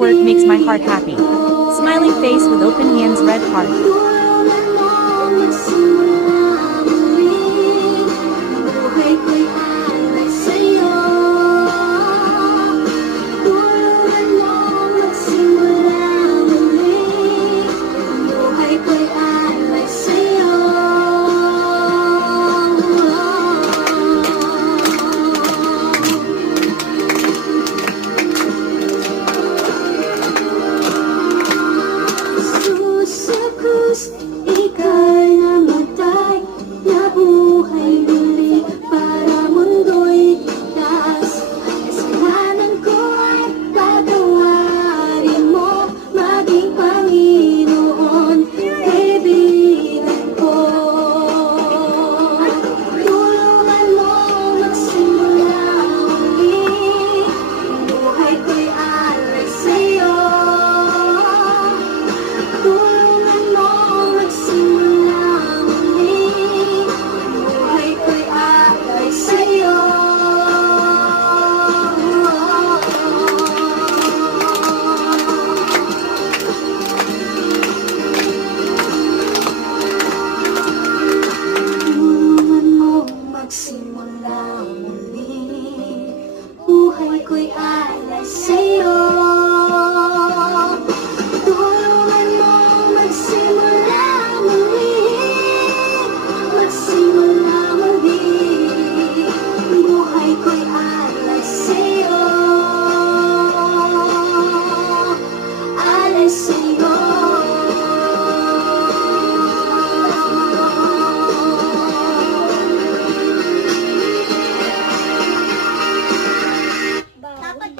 work makes my heart happy. Smiling face with open hands, red heart. Tulungan mo magsimula muli. Buhay ko'y alay sa'yo. Tulungan mo magsimula muli. Buhay ko'y alay sa'yo. Sa krus, ika'y namatay, nabuhay muli para mundo'y ligtas. Kasalanan ko ay patawarin mo, maging Panginoon, kaibigan ko. Tulungan mo magsimula muli, buhay ko'y alay sa'yo. Tulungan mo magsimula muli, buhay ko'y alay sa'yo. Tulungan mo magsimula muli, buhay ko'y alay sa'yo.